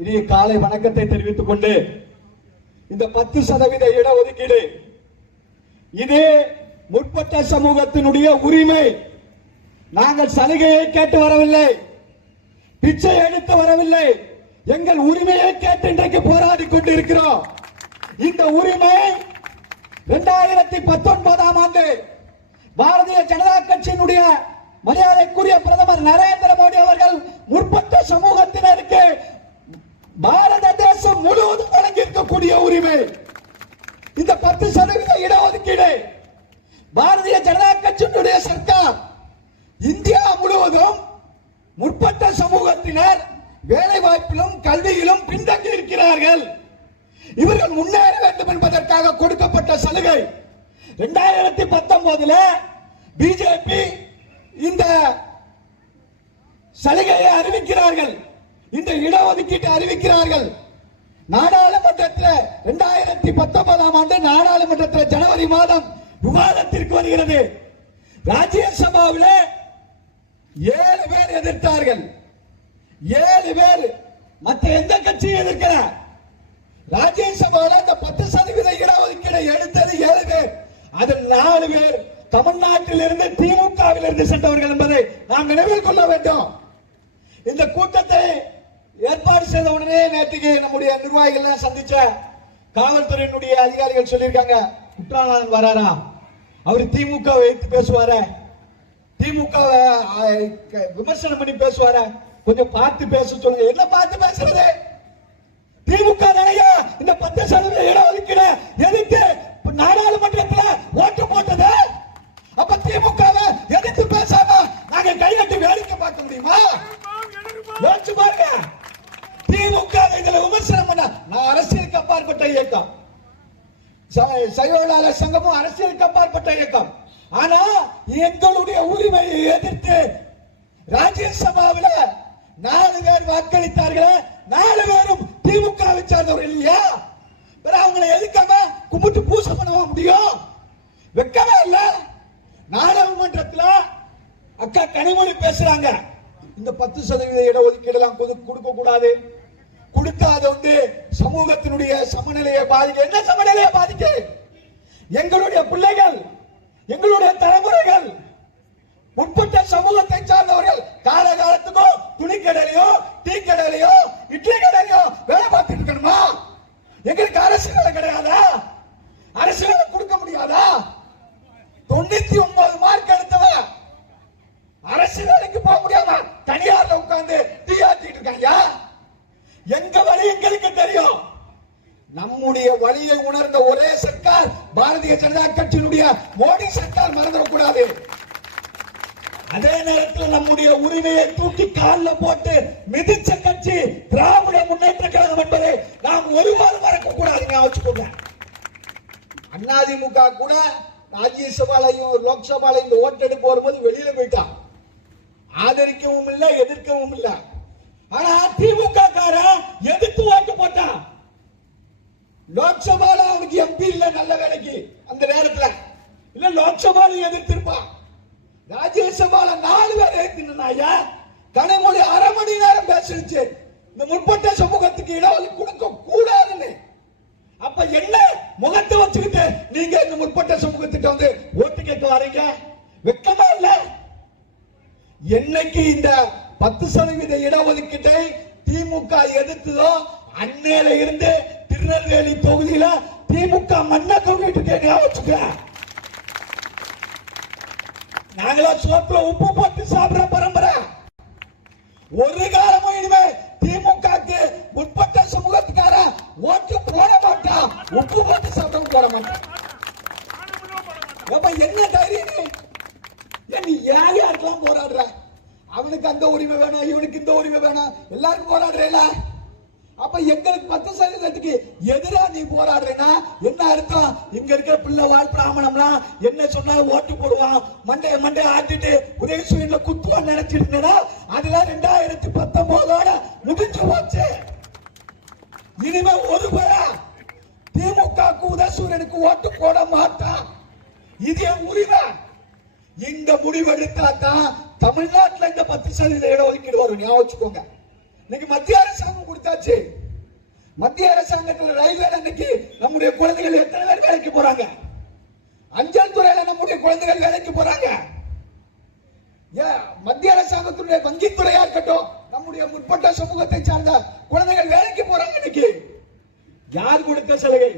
இனிய காலை வணக்கத்தை தெரிவித்துக் கொண்டு இந்த 10% இடஒதுக்கீடு இது முற்பட்ட சமூகத்தினுடைய உரிமை. நாங்கள் சலுகையை கேட்டு வரவில்லை, பிச்சை எடுத்து வரவில்லை, எங்கள் உரிமையை கேட்டு இன்றைக்கு போராடி கொண்டிருக்கிறோம். இந்த உரிமை 2019 ஆண்டு பாரதிய ஜனதா கட்சியினுடைய மரியாதைக்குரிய பிரதமர் நரேந்திர மோடி அவர்கள் முற்பட்ட சமூகத்தினருக்கு பாரத தேசம் முழுவதும் வழங்கி இருக்கக்கூடிய உரிமை. இந்த 10% இடஒதுக்கீடு பாரதிய ஜனதா கட்சியினுடைய சர்க்கார் இந்தியா முழுவதும் முற்பட்ட சமூகத்தினர் வேலை வாய்ப்பிலும் கல்வியிலும் பின்தங்கி இருக்கிறார்கள். இவர்கள் முன்னேற வேண்டும் என்பதற்காக கொடுக்கப்பட்ட சலுகை. 2019 பிஜேபி இந்த சலுகையை அறிவிக்கிறார்கள், இந்த இடஒதுக்கீட்டை அறிவிக்கிறார்கள். நாடாளுமன்றத்தில் 2019 ஆண்டு நாடாளுமன்றத்தில் ஜனவரி மாதம் விவாதத்திற்கு வருகிறது. ராஜ்யசபாவில் 7 பேர் எதிர்த்தார்கள். 7 பேர், மற்ற எந்த கட்சியும் எதிர்க்கிற. ராஜ்யசபாவில் இந்த 10% இடஒதுக்கீடை எடுத்தது 7 பேர். அதில் 4 பேர் தமிழ்நாட்டில் இருந்து திமுகவில் இருந்து சென்றவர்கள் என்பதை நாம் நினைவில் கொள்ள வேண்டும். இந்த கூட்டத்தை ஏற்பாடு செய்த உடனே நேற்றுக்கு நம்முடைய நிர்வாகிகள் சந்திச்ச காவல்துறையினுடைய அதிகாரிகள் சொல்லியிருக்காங்க, குற்றாலன் வராரா, அவர் திமுக வைத்து பேசுவார, திமுக விமர்சனம் பண்ணி பேசுவார, கொஞ்சம் பார்த்து பேச சொல்லுங்க. என்ன பார்த்து பேசுறது? திமுக நிலையா இந்த 10% இடஒதுக்கீடு எதிர்த்து நாடாளுமன்றத்தில் ஓட்டு போட்டது. அப்ப திமுகவை எதிர்த்து பேசாம நாங்க கைகட்டி வேடிக்கை பார்க்க முடியுமா? யோசிச்சு பாருங்க. திமுக இதுல விமர்சனம் பண்ண, நான் அரசியலுக்கு அப்பாற்பட்ட இயக்கம், சைவ சங்கமும் அரசியலுக்கு அப்பாற்பட்ட இயக்கம். ஆனா எங்களுடைய உரிமையை எதிர்த்து ராஜ்யசபாவில் 4 பேர் வாக்களித்தார்கள். 4 பேரும் திமுகவை சார்ந்தவர்கள் இல்லையா? அவங்களை எதுக்காம கும்பிட்டு பூசை பண்ண முடியும்? வெக்கமே இல்ல. நாடாளுமன்றத்தில் அக்கா கனிமொழி பேசுறாங்க, இந்த 10% இடஒதுக்கீடு எல்லாம் கொடுக்க கூடாது, கொடுத்தா அது சமூகத்தினுடைய சமநிலையை பாதிக்க. என்ன சமநிலையை பாதிக்க? எங்களுடைய பிள்ளைகள், எங்களுடைய தலைமுறைகள், முற்பட்ட சமூகத்தை சார்ந்தவர்கள் காலகாலத்துக்கோ துணிக்கடையிலையோ டீ கடையிலையோ இட்லி கடையிலையோ வேலை பார்த்துட்டு இருக்கணுமா? எங்களுக்கு அரசு வேலை கிடையாதா? அரசு வேலை கொடுக்க முடியாதா? 99 மார்க் எடுத்தவன் அரசு வேலைக்கு போக முடியாம தனியார்ல உட்கார்ந்து டீ ஆத்திட்டு இருக்காங்க. எங்க வழி எங்களுக்கு தெரியும். நம்முடைய வழியை உணர்ந்த ஒரே சர்க்கார் பாரதிய ஜனதா கட்சியினுடைய மோடி சர்க்கார். மறந்துடக்கூடாது. அதே நேரத்தில் நம்முடைய உரிமையை தூக்கி காலில் போட்டு மிதிச்ச கட்சி திராவிட முன்னேற்ற கழகம் என்பதை நாம் ஒருவாறு மறக்க கூடாது. வச்சுக்கோங்க. அதிமுக கூட ராஜ்யசபாலையும் லோக்சபாலையும் இந்த ஓட்டெடுப்பு வரும்போது வெளியில போயிட்டான். ஆதரிக்கவும் இல்லை, எதிர்க்கவும் இல்லை. ஆனா திமுக காரன் எதிர்த்து ஓட்டு போட்டான். லோக்சபால அவனுக்கு எம்பி இல்ல, நல்ல வேலைக்கு அந்த நேரத்தில் இல்ல, லோக்சபால எதிர்த்திருப்பான். ராஜ்யசபால 4 பேர் எதிர்த்து கனிமொழி அரை மணி நேரம் பேசிருச்சு, இந்த முற்பட்ட சமூகத்துக்கு இடஒதுக்கீடு கொடுக்க கூடாதுன்னு. அப்ப என்ன முகத்தை வச்சுக்கிட்டு நீங்க இந்த முற்பட்ட சமூகத்துக்கு ஓட்டு கேட்க வரீங்க? வெக்கமா இல்ல? என்னைக்கு இந்த 10% இடஒதுக்கீட்டை திமுக எதிர்த்ததோ அன்னையில இருந்து திருநெல்வேலி தொகுதியில திமுக மண்ணை கவுனிட்டு வச்சுக்க. நாங்களா சோப்புல உப்பு போட்டு சாப்பிடுற பரம்பரை. ஒரு காலமும் இனிமே திமுகக்கு முற்பட்ட சமூகத்துக்கார ஓட்டு போட மாட்டான், உப்பு போட்டு சாப்பிடவும் போட மாட்டான். என்ன தைரியம்? நீ யாருக்கெல்லாம் போராடுற? அவனுக்கு அந்த உரிமை வேணும், இவனுக்கு இந்த உரிமை வேணும், எல்லாருக்கும் போராடுறேல. அப்ப எங்களுக்கு 10% எதிரா நீ போராடுறேன்னா என்ன அர்த்தம்? இங்க இருக்கிற பிள்ளை வாழ் பிராமணம்லாம் என்ன சொன்னாலும் ஓட்டு போடுவான், மண்டே ஆட்டிட்டு உதயசூரியன்ல குத்துவான்னு நினைச்சிருந்தா அதெல்லாம் 2019 முடிஞ்சு போச்சு. இனிமே ஒரு பேரா திமுக உதயசூரியனுக்கு ஓட்டு போட மாட்டான். இது என் உரிமை. இந்த முடிவெடுத்தா தான் தமிழ்நாட்டில் இந்த 10% இடஒதுக்கீடு வரும். ஞாபகம் வச்சுக்கோங்க. இன்னைக்கு மத்திய அரசாங்கம் கொடுத்தாச்சு. மத்திய அரசாங்கத்தில் ரயில்வே இன்னைக்கு நம்முடைய குழந்தைகள் எத்தனை பேர் வேலைக்கு போறாங்க? அஞ்சல் துறையில நம்முடைய குழந்தைகள் வேலைக்கு போறாங்க. மத்திய அரசாங்கத்துடைய வங்கித்துறையா இருக்கட்டும், நம்முடைய முற்பட்ட சமூகத்தை சார்ந்த குழந்தைகள் வேலைக்கு போறாங்க. இன்னைக்கு யார் கொடுத்த சலுகை?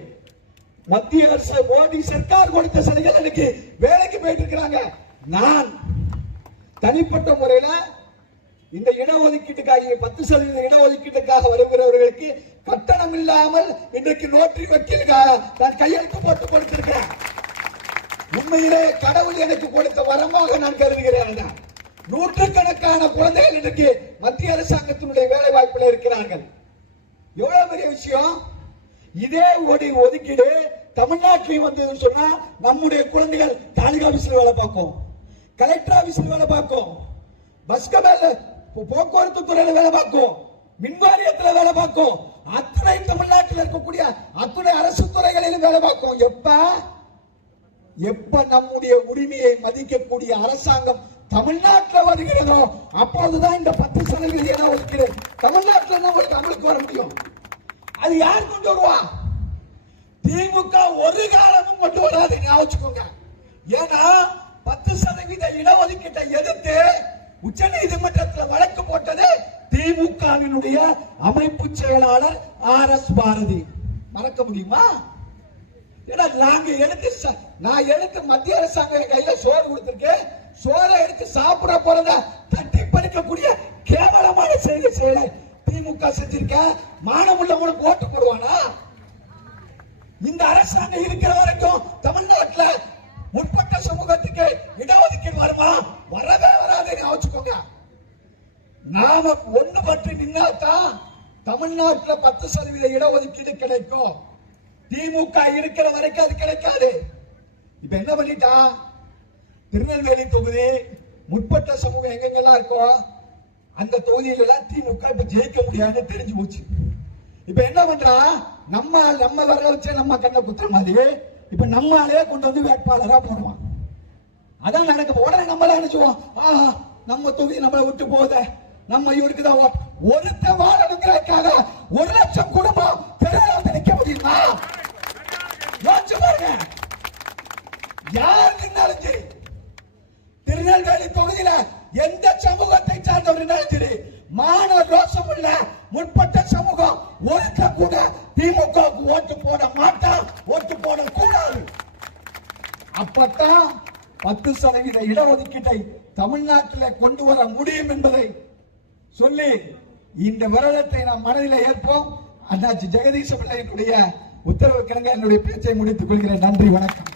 மத்திய அரசு மோடி சர்க்கார் கொடுத்த சலுகை. இன்னைக்கு வேலைக்கு போயிட்டு இருக்கிறாங்க. நான் தனிப்பட்ட முறையில இந்த இடஒதுக்கீட்டுக்காக 10% இடஒதுக்கீட்டுக்காக வருகிறவர்களுக்கு கட்டணம் இல்லாமல் இன்றைக்கு நோட்டரி வக்கீலுக்காக நான் கையெழுத்து போட்டு கொடுத்திருக்கிறேன். உண்மையிலே கடவுள் எனக்கு கொடுத்த வரமாக நான் கருதுகிறேன். நூற்றுக்கணக்கான குழந்தைகள் இன்றைக்கு மத்திய அரசாங்கத்தினுடைய வேலை வாய்ப்பில் இருக்கிறார்கள். எவ்வளவு பெரிய விஷயம்! இதே ஒதுக்கீடு தமிழ்நாட்டில் வந்ததுன்னு சொன்னா நம்முடைய குழந்தைகள் தாலுகா ஆபீஸ்ல வேலை பார்க்கும், கலெக்டர் ஆபீஸ்ல வேலை பார்க்கும், பஸ் போக்குவரத்து துறையில வேலை பார்க்கும், மின்வாரியத்தில் வேலை பார்க்கும். அத்தனை தமிழ்நாட்டில் இருக்கக்கூடிய அத்தனை அரசு துறைகளிலும் வேலை பார்க்கும். எப்ப நம்முடைய உரிமையை மதிக்கக்கூடிய அரசாங்கம் தமிழ்நாட்டில் வருகிறதோ அப்போதுதான் இந்த 10% இடஒதுக்கீடு தமிழ்நாட்டில் நம்மளுக்கு அமலுக்கு வர முடியும். அது யார் கொண்டு வருவா? திமுக ஒரு காலமும் கொண்டு வராது, ஞாபகம். ஏன்னா 10% இடஒதுக்கீட்டை எதிர்த்து உச்ச நீதிமன்றத்தில் வழக்கு போட்டது திமுகவினுடைய அமைப்பு செயலாளர் RS பாரதி. மறக்க முடியுமா? நான் எடுத்து மத்திய அரசாங்கம் கையில சோறு கொடுத்திருக்கேன். சோறை எடுத்து சாப்பிட போறத தட்டி பறிக்கக்கூடிய கேவலமான செயலை திமுக செஞ்சிருக்க. மானமுள்ளவனுக்கு ஓட்டு போடுவானா? இந்த அரசாங்கம் இருக்கிற வரைக்கும் தமிழ்நாட்டில் முற்பட்ட சமூகத்துக்கு இடஒதுக்கீடு வருமா? வரவே வராதுன்னு யோசிச்சுக்கோங்க. நாம ஒண்ணு பற்றி நின்னாதான் தமிழ்நாட்டில் 10% இடஒதுக்கீடு கிடைக்கும். திமுக இருக்கிற வரைக்கும் அது கிடைக்காது. இப்ப என்ன பண்ணிட்டா, திருநெல்வேலி தொகுதி முற்பட்ட சமூகம் எங்கெங்கெல்லாம் இருக்கோ அந்த தொகுதியில திமுக இப்ப ஜெயிக்க முடியாதுன்னு தெரிஞ்சு போச்சு. இப்ப என்ன பண்றா, நம்ம வர வச்சு நம்ம கண்ண குத்துற மாதிரி இப்ப நம்மளே கொண்டு வந்து வேட்பாளரா போடுவான். அதான் நடக்கும். உடனே நம்மள நினைச்சுவோம், நம்ம தொகுதி நம்மளை விட்டு போகுத, நம்ம இவருக்கு தான் ஒருத்த வாழணுங்கிறதுக்காக 1 லட்சம் குடும்பம் தெருவில் நிற்க முடியுமா? யோசிச்சு பாருங்க. யார் நின்னாலும் சரி, திருநெல்வேலி தொகுதியில எந்த சமூகத்தை சார்ந்தவர் சரி, மான ரோஷம் உள்ள முற்பட்ட சமூகம் ஒருத்த கூட திமுக ஓட்டு போட மாட்டான், ஓட்டு போட கூடாது. அப்பதான் 10% இடஒதுக்கீட்டை தமிழ்நாட்டில் கொண்டு வர முடியும் என்பதை சொல்லி இந்த விரதத்தை நாம் மனதில் ஏற்போம். அண்ணாச்சி ஜெகதீச பிள்ளையினுடைய உத்தரவு கிணங்க என்னுடைய பேச்சை முடித்துக் கொள்கிறேன். நன்றி, வணக்கம்.